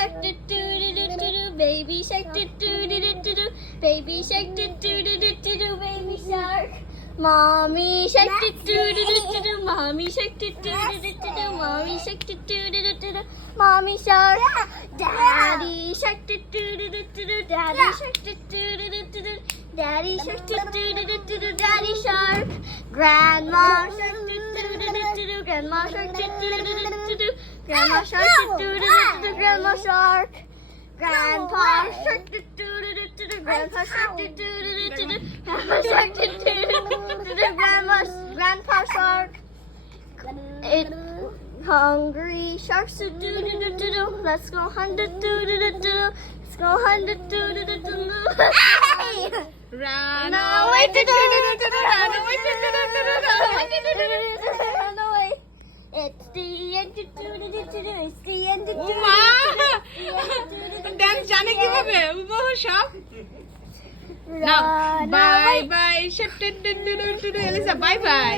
shark do do do do do do, baby shark do do do do do do, baby shark do do do do do do, baby shark. Mommy shark do do do do do do, mommy shark do do do do do do, mommy shark do do do do do do, mommy shark. Daddy shark do do do do do do, daddy shark do do do do do do, daddy shark do do do do do do, daddy shark. Grandma shark do do do do do do, grandma shark do do do do do do, grandma shark do do do do do, grandma shark. Grandpa shark do do do do do do, grandpa shark do do do do do do, grandma shark do do do do do, grandpa shark. It hungry sharks do do do do do do. Let's go hunt do do do do do. Let's go hunt do do do do do. Run away away, do do do do do do, run away, do run away. It's the end do do do do do. It's the end do do. মা dance জানে কিভাবে উমা সব না Run bye away. Bye Elisa bye by